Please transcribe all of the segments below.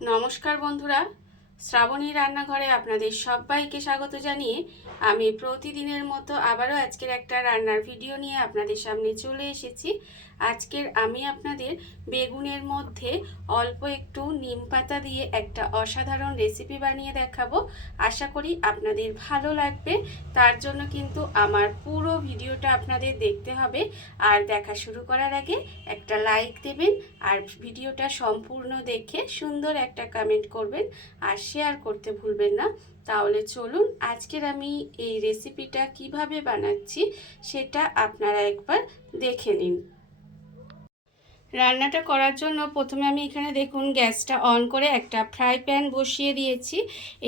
নমস্কার বন্ধুরা, শ্রাবণী রান্নাঘরে আপনাদের সবাইকে স্বাগত জানিয়ে আমি প্রতিদিনের মতো আবারও আজকের একটা রান্নার ভিডিও নিয়ে আপনাদের সামনে চলে এসেছি। আজকের আমি আপনাদের বেগুনের মধ্যে অল্প একটু নিম পাতা দিয়ে একটা অসাধারণ রেসিপি বানিয়ে দেখাবো। আশা করি আপনাদের ভালো লাগবে। তার জন্য কিন্তু আমার পুরো ভিডিওটা আপনাদের দেখতে হবে। আর দেখা শুরু করার আগে একটা লাইক দেবেন, আর ভিডিওটা সম্পূর্ণ দেখে সুন্দর একটা কমেন্ট করবেন, আর শেয়ার করতে ভুলবেন না। তাহলে চলুন আজকের আমি এই রেসিপিটা কিভাবে বানাচ্ছি সেটা আপনারা একবার দেখে নিন। রান্নাটা করার জন্য প্রথমে আমি এখানে দেখুন গ্যাসটা অন করে একটা ফ্রাই প্যান বসিয়ে দিয়েছি।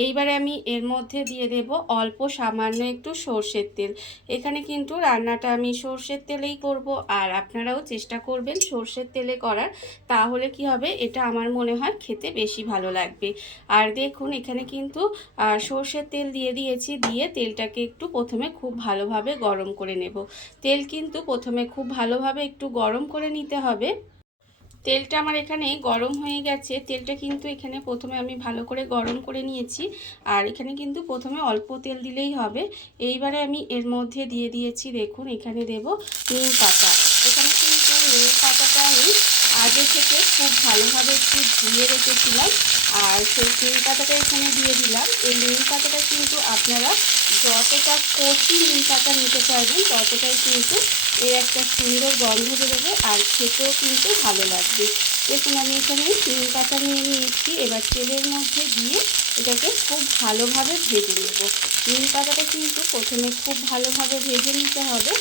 এইবারে আমি এর মধ্যে দিয়ে দেব অল্প সামান্য একটু সর্ষের তেল। এখানে কিন্তু রান্নাটা আমি সর্ষের তেলেই করব, আর আপনারাও চেষ্টা করবেন সর্ষের তেলে করার, তাহলে কি হবে, এটা আমার মনে হয় খেতে বেশি ভালো লাগবে। আর দেখুন এখানে কিন্তু সর্ষের তেল দিয়ে দিয়েছি, দিয়ে তেলটাকে একটু প্রথমে খুব ভালোভাবে গরম করে নেব। তেল কিন্তু প্রথমে খুব ভালোভাবে একটু গরম করে নিতে হবে। তেলটা আমার এখানে গরম হয়ে গেছে। তেলটা কিন্তু এখানে প্রথমে আমি ভালো করে গরম করে নিয়েছি, আর এখানে কিন্তু প্রথমে অল্প তেল দিলেই হবে। এইবারে আমি এর মধ্যে দিয়ে দিয়েছি, দেখুন এখানে দেব নিম পাতা। এখানে কিন্তু নিম পাতাটা আমি আগে থেকে খুব ভালোভাবে একটু ধুয়ে রেখেছিলাম, আর সেই নিম পাতাটা এখানে দিয়ে দিলাম। এই নিম পাতাটা কিন্তু আপনারা যতটা কচি নিম পাতা নিতে পারবেন ততটাই কিন্তু এর একটা সুন্দর গন্ধ বেরোবে, আর খেতেও কিন্তু ভালো লাগবে। দেখুন আমি এখানে নিম পাতা নিয়ে নিয়েছি। এবার তেলের মধ্যে দিয়ে এটাকে খুব ভালোভাবে ভেজে নেব। নিম পাতাটা কিন্তু প্রথমে খুব ভালোভাবে ভেজে নিতে হবে।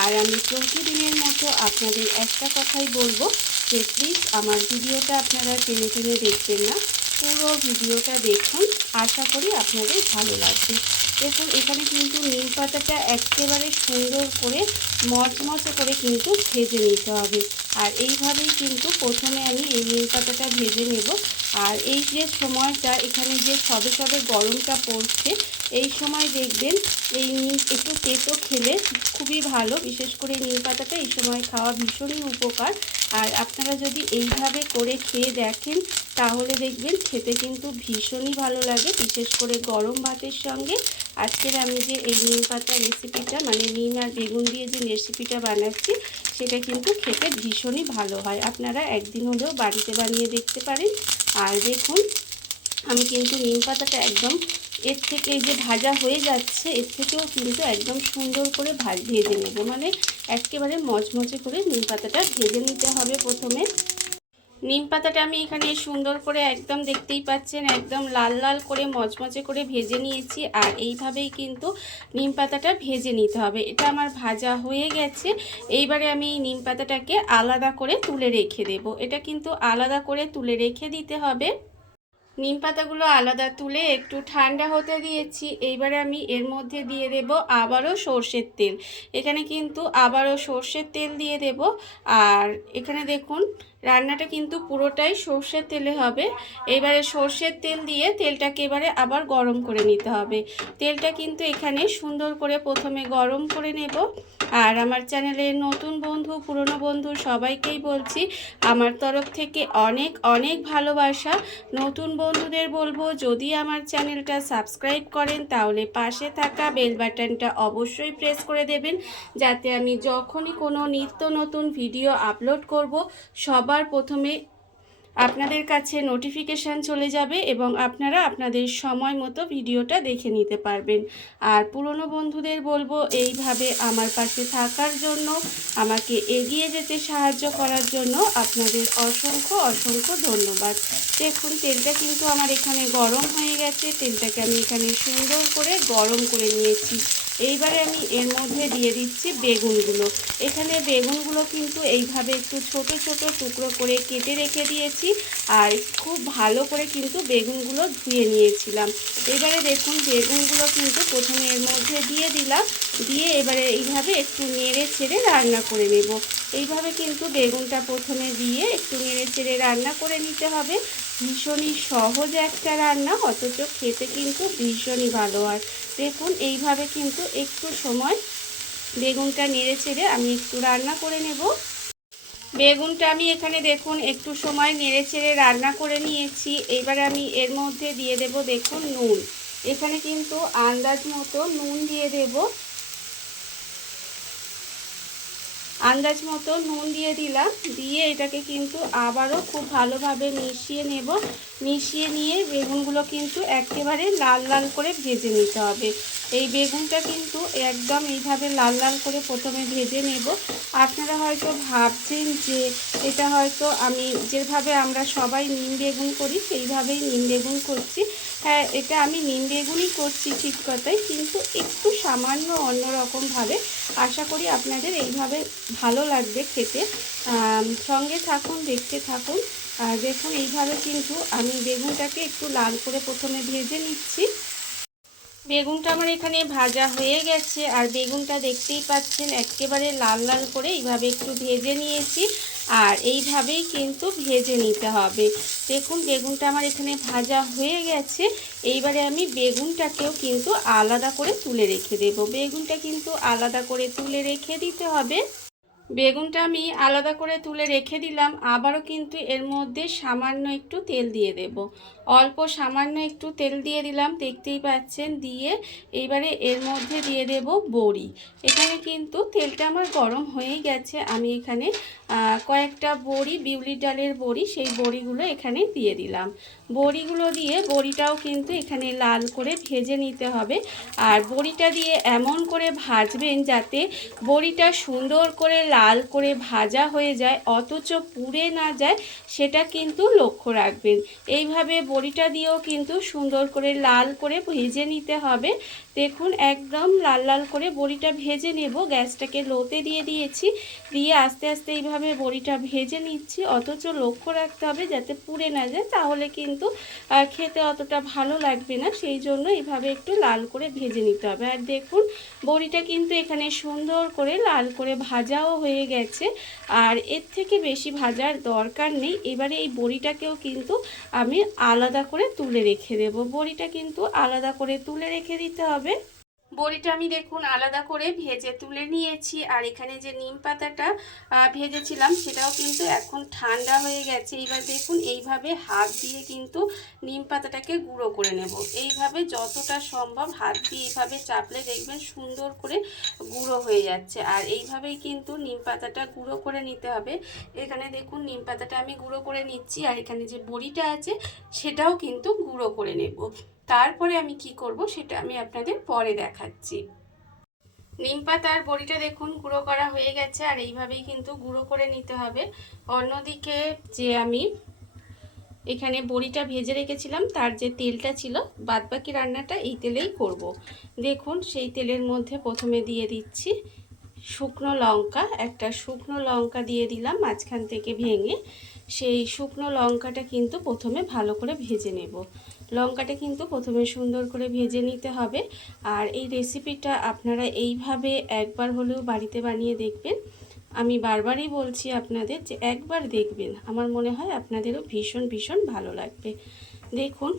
আর আমি প্রতিদিনের মতো আপনাদের একটা কথাই বলবো যে প্লিজ আমার ভিডিওটা আপনারা টেনে টেনে দেখবেন না, পুরো ভিডিওটা দেখুন। আশা করি আপনাদের ভালো লাগবে। দেখুন এখানে কিন্তু নিম পাতাটা একেবারে সুন্দর করে মচমচে করে কিন্তু ভেজে নিতে হবে। আর এইভাবেই কিন্তু প্রথমে আমি এই নিম পাতাটা ভেজে নেব। আর এই যে সময়টা এখানে যে সবে সবে গরমটা পড়ছে, এই সময় দেখবেন এই নিম একটু তেতো খেলে খুবই ভালো। বিশেষ করে নিম পাতাটা এই সময় খাওয়া ভীষণই উপকার। আর আপনারা যদি এইভাবে করে খেয়ে দেখেন তাহলে দেখবেন খেতে কিন্তু ভীষণই ভালো লাগে, বিশেষ করে গরম ভাতের সঙ্গে। আজকের আমি যে এই নিম পাতা রেসিপিটা, মানে নিম আর বেগুন দিয়ে যে রেসিপিটা বানাচ্ছি, সেটা কিন্তু খেতে ভীষণই ভালো হয়। আপনারা একদিন হলেও বাড়িতে বানিয়ে দেখতে পারেন। আর দেখুন আমি কিন্তু নিম পাতাটা একদম এর থেকে, এই যে ভাজা হয়ে যাচ্ছে, এর থেকেও কিন্তু একদম সুন্দর করে ভেজে নেব। মানে একেবারে মচমচে করে নিম পাতাটা ভেজে নিতে হবে প্রথমে। নিম পাতাটা আমি এখানে সুন্দর করে একদম দেখতেই পাচ্ছেন একদম লাল লাল করে মচমচে করে ভেজে নিয়েছি। আর এইভাবেই কিন্তু নিম পাতাটা ভেজে নিতে হবে। এটা আমার ভাজা হয়ে গেছে। এইবারে আমি নিম পাতাটাকে আলাদা করে তুলে রেখে দেব। এটা কিন্তু আলাদা করে তুলে রেখে দিতে হবে। নিম পাতাগুলো আলাদা তুলে একটু ঠান্ডা হতে দিয়েছি। এইবারে আমি এর মধ্যে দিয়ে দেব আবারও সর্ষের তেল। এখানে কিন্তু আবারও সর্ষের তেল দিয়ে দেব। আর এখানে দেখুন রান্নাটা কিন্তু পুরোটাই সর্ষের তেলে হবে। এবারে সর্ষের তেল দিয়ে তেলটাকে এবারে আবার গরম করে নিতে হবে। তেলটা কিন্তু এখানে সুন্দর করে প্রথমে গরম করে নেব। আর আমার চ্যানেলের নতুন বন্ধু পুরনো বন্ধু সবাইকেই বলছি আমার তরফ থেকে অনেক অনেক ভালোবাসা। নতুন বন্ধুদের বলবো যদি আমার চ্যানেলটা সাবস্ক্রাইব করেন তাহলে পাশে থাকা বেল বাটনটা অবশ্যই প্রেস করে দেবেন, যাতে আমি যখনই কোনো নিত্য নতুন ভিডিও আপলোড করব সবার প্রথমে আপনাদের কাছে নোটিফিকেশান চলে যাবে এবং আপনারা আপনাদের সময় মতো ভিডিওটা দেখে নিতে পারবেন। আর পুরনো বন্ধুদের বলবো এইভাবে আমার পাশে থাকার জন্য, আমাকে এগিয়ে যেতে সাহায্য করার জন্য আপনাদের অসংখ্য অসংখ্য ধন্যবাদ। দেখুন তেলটা কিন্তু আমার এখানে গরম হয়ে গেছে। তেলটাকে আমি এখানে সুন্দর করে গরম করে নিয়েছি। এইবারে আমি এর মধ্যে দিয়ে দিচ্ছি বেগুনগুলো। এখানে বেগুনগুলো কিন্তু এইভাবে একটু ছোট ছোট টুকরো করে কেটে রেখে দিয়েছি, আর খুব ভালো করে কিন্তু বেগুনগুলো ধুয়ে নিয়েছিলাম। এবারে দেখুন বেগুনগুলো কিন্তু প্রথমে এর মধ্যে দিয়ে দিলাম, দিয়ে এবারে এইভাবে একটু নেড়ে ছেড়ে রান্না করে নেব। এইভাবে কিন্তু বেগুনটা প্রথমে দিয়ে একটু নেড়ে চেড়ে রান্না করে নিতে হবে। ভীষণই সহজ একটা রান্না, অথচ খেতে কিন্তু ভীষণই ভালো হয়। দেখুন এইভাবে কিন্তু একটু সময় বেগুনটা নেড়ে চেড়ে আমি একটু রান্না করে নেব। বেগুনটা আমি এখানে দেখুন একটু সময় নেড়েচেড়ে রান্না করে নিয়েছি। এবার আমি এর মধ্যে দিয়ে দেব দেখুন নুন। এখানে কিন্তু আন্দাজ মতো নুন দিয়ে দেব। আন্দাজ মতো নুন দিয়ে দিলাম। দিয়ে এটাকে কিন্তু আবারও খুব ভালোভাবে মিশিয়ে নেব। মিশিয়ে নিয়ে বেগুনগুলো কিন্তু একেবারে লাল লাল করে ভেজে নিতে হবে। এই বেগুনটা কিন্তু একদম এইভাবে লাল লাল করে প্রথমে ভেজে নেব। আপনারা হয়তো ভাবছেন যে এটা হয়তো আমি যেভাবে আমরা সবাই নিম বেগুন করি সেইভাবেই নিম বেগুন করছি। হ্যাঁ, এটা আমি নিম বেগুনই করছি ঠিক কথাই, কিন্তু একটু সামান্য অন্যরকমভাবে। আশা করি আপনাদের এইভাবে ভালো লাগবে খেতে। সঙ্গে থাকুন, দেখতে থাকুন। আর দেখুন এইভাবে কিন্তু আমি বেগুনটাকে একটু লাল করে প্রথমে ভেজে নিচ্ছি। বেগুনটা আমার এখানে ভাজা হয়ে গেছে। আর বেগুনটা দেখতেই পাচ্ছেন একেবারে লাল লাল করে এইভাবে একটু ভেজে নিয়েছি। আর এইভাবেই কিন্তু ভেজে নিতে হবে। দেখুন বেগুনটা আমার এখানে ভাজা হয়ে গেছে। এইবারে আমি বেগুনটাকেও কিন্তু আলাদা করে তুলে রেখে দেব। বেগুনটা কিন্তু আলাদা করে তুলে রেখে দিতে হবে। বেগুনটা আমি আলাদা করে তুলে রেখে দিলাম। আবারও কিন্তু এর মধ্যে সামান্য একটু তেল দিয়ে দেব। অল্প সামান্য একটু তেল দিয়ে দিলাম, দেখতেই পাচ্ছেন। দিয়ে এইবারে এর মধ্যে দিয়ে দেব বড়ি। এখানে কিন্তু তেলটা আমার গরম হয়েই গেছে। আমি এখানে কয়েকটা বড়ি, বিউলির ডালের বড়ি, সেই বড়িগুলো এখানে দিয়ে দিলাম। বড়িগুলো দিয়ে বড়িটাও কিন্তু এখানে লাল করে ভেজে নিতে হবে। আর বড়িটা দিয়ে এমন করে ভাজবেন যাতে বড়িটা সুন্দর করে লাল করে ভাজা হয়ে যায়, অথচ পুড়ে না যায়, সেটা কিন্তু লক্ষ্য রাখবেন। এইভাবে বড়িটা দিয়েও কিন্তু সুন্দর করে লাল করে ভেজে নিতে হবে। দেখুন একদম লাল লাল করে বড়িটা ভেজে নেব। গ্যাসটাকে লোতে দিয়ে দিয়েছি। দিয়ে আস্তে আস্তে এইভাবে বড়িটা ভেজে নিচ্ছি, অথচ লক্ষ্য রাখতে হবে যাতে পুড়ে না যায়, তাহলে কিন্তু খেতে অতটা ভালো লাগবে না। সেই জন্য এইভাবে একটু লাল করে ভেজে নিতে হবে। আর দেখুন বড়িটা কিন্তু এখানে সুন্দর করে লাল করে ভাজাও হয়ে গেছে। আর এর থেকে বেশি ভাজার দরকার নেই। এবারে এই বড়িটাকেও কিন্তু আমি আলাদা করে তুলে রেখে দেব। বড়িটা কিন্তু আলাদা করে তুলে রেখে দিতে হবে। বড়িটা আমি দেখুন আলাদা করে ভেজে তুলে নিয়েছি। আর এখানে যে নিম পাতাটা ভেজেছিলাম সেটাও কিন্তু এখন ঠান্ডা হয়ে গেছে। এইবার দেখুন এইভাবে হাত দিয়ে কিন্তু নিম পাতাটাকে গুঁড়ো করে নেব। এইভাবে যতটা সম্ভব হাত দিয়ে এইভাবে চাপলে দেখবেন সুন্দর করে গুঁড়ো হয়ে যাচ্ছে। আর এইভাবেই কিন্তু নিম পাতাটা গুঁড়ো করে নিতে হবে। এখানে দেখুন নিম পাতাটা আমি গুঁড়ো করে নিচ্ছি। আর এখানে যে বড়িটা আছে সেটাও কিন্তু গুঁড়ো করে নেব। তারপরে আমি কি করব সেটা আমি আপনাদের পরে দেখাচ্ছি। নিম পাতার বড়িটা দেখুন গুঁড়ো করা হয়ে গেছে। আর এইভাবেই কিন্তু গুঁড়ো করে নিতে হবে। অন্যদিকে যে আমি এখানে বড়িটা ভেজে রেখেছিলাম তার যে তেলটা ছিল, বাদবাকি রান্নাটা এই তেলেই করব। দেখুন সেই তেলের মধ্যে প্রথমে দিয়ে দিচ্ছি শুকনো লঙ্কা। একটা শুকনো লঙ্কা দিয়ে দিলাম মাঝখান থেকে ভেঙে। সেই শুকনো লঙ্কাটা কিন্তু প্রথমে ভালো করে ভেজে নেব। লঙ্কাটা কিন্তু প্রথমে সুন্দর করে ভেজে নিতে হবে। আর এই রেসিপিটা আপনারা এইভাবে একবার হলেও বাড়িতে বানিয়ে দেখবেন। আমি বারবারই বলছি আপনাদের যে একবার দেখবেন, আমার মনে হয় আপনাদেরও ভীষণ ভীষণ ভালো লাগবে। দেখুন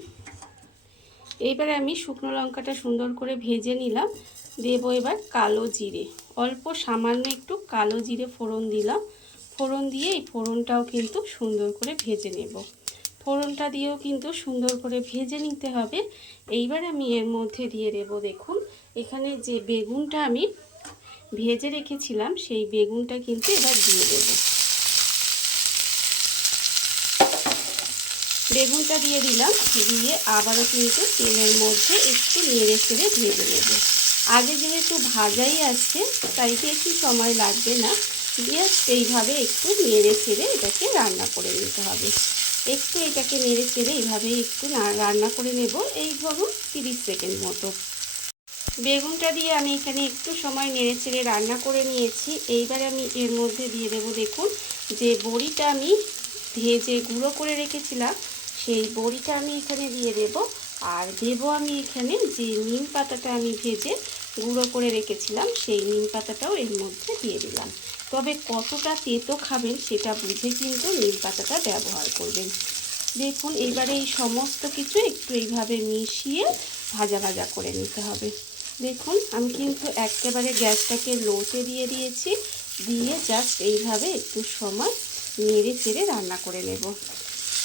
এইবারে আমি শুকনো লঙ্কাটা সুন্দর করে ভেজে নিলাম। দেব এবার কালো জিরে, অল্প সামান্য একটু কালো জিরে ফোড়ন দিলাম। ফোড়ন দিয়ে এই ফোড়নটাও কিন্তু সুন্দর করে ভেজে নেব। ফোড়নটা দিয়েও কিন্তু সুন্দর করে ভেজে নিতে হবে। এইবার আমি এর মধ্যে দিয়ে দেব দেখুন এখানে যে বেগুনটা আমি ভেজে রেখেছিলাম সেই বেগুনটা কিন্তু এবার দিয়ে দেব। বেগুনটা দিয়ে দিলাম। দিয়ে আবারও কিন্তু তেলের মধ্যে একটু নেড়ে চেড়ে ভেজে নেব। আগে যেহেতু ভাজাই আছে তাই বেশি সময় লাগবে না। দিয়ে এইভাবে একটু নেড়ে চেড়ে এটাকে রান্না করে নিতে হবে। একটু এটাকে নেড়ে চেড়ে এইভাবে একটু রান্না করে নেব, এই ধরুন 30 সেকেন্ড মতো। বেগুনটা দিয়ে আমি এখানে একটু সময় নেড়ে চেড়ে রান্না করে নিয়েছি। এইবারে আমি এর মধ্যে দিয়ে দেব দেখুন যে বড়িটা আমি ভেজে গুঁড়ো করে রেখেছিলাম সেই বড়িটা আমি এখানে দিয়ে দেব। আর দেব আমি এখানে যে নিম পাতাটা আমি ভেজে গুঁড়ো করে রেখেছিলাম সেই নিম পাতাটাও এর মধ্যে দিয়ে দিলাম। তবে কতটা তেতো খাবেন সেটা বুঝে কিন্তু নিম পাতাটা ব্যবহার করবেন। দেখুন এবারে এই সমস্ত কিছু একটু এইভাবে মিশিয়ে ভাজা ভাজা করে নিতে হবে। দেখুন আমি কিন্তু একেবারে গ্যাসটাকে লোতে দিয়ে দিয়েছি। দিয়ে জাস্ট এইভাবে একটু সময় নেড়ে চেড়ে রান্না করে নেব।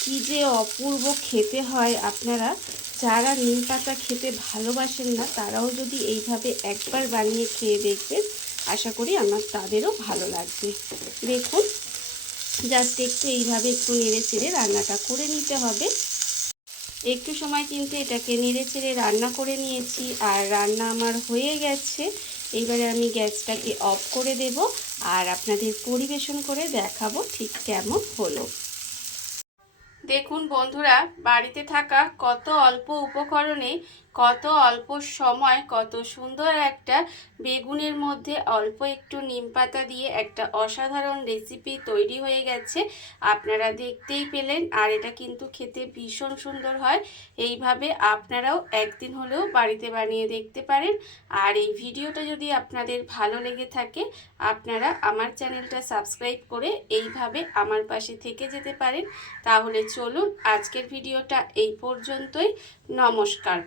কি যে অপূর্ব খেতে হয়, আপনারা যারা নিম পাতা খেতে ভালোবাসেন না তারাও যদি এইভাবে একবার বানিয়ে খেয়ে দেখবেন, আশা করি তাদেরও ভালো লাগবে। দেখুন, জাস্ট একটু এইভাবে একটু নেড়ে চেড়ে রান্নাটা করে নিতে হবে। একটু সময় কিন্তু এটাকে নেড়ে চেড়ে রান্না করে নিয়েছি, আর রান্না আমার হয়ে গেছে। এইবারে আমি গ্যাসটাকে অফ করে দেব আর আপনাদের পরিবেশন করে দেখাবো ঠিক কেমন হলো। দেখুন বন্ধুরা, বাড়িতে থাকা কত অল্প উপকরণে কত অল্প সময় কত সুন্দর একটা বেগুনের মধ্যে অল্প একটু নিম পাতা দিয়ে একটা অসাধারণ রেসিপি তৈরি হয়ে গেছে। আপনারা দেখতেই পেলেন, আর এটা কিন্তু খেতে ভীষণ সুন্দর হয়। এইভাবে আপনারাও একদিন হলেও বাড়িতে বানিয়ে দেখতে পারেন। আর এই ভিডিওটা যদি আপনাদের ভালো লেগে থাকে, আপনারা আমার চ্যানেলটা সাবস্ক্রাইব করে এইভাবে আমার পাশে থেকে যেতে পারেন। তাহলে চলুন, আজকের ভিডিওটা এই পর্যন্তই। নমস্কার।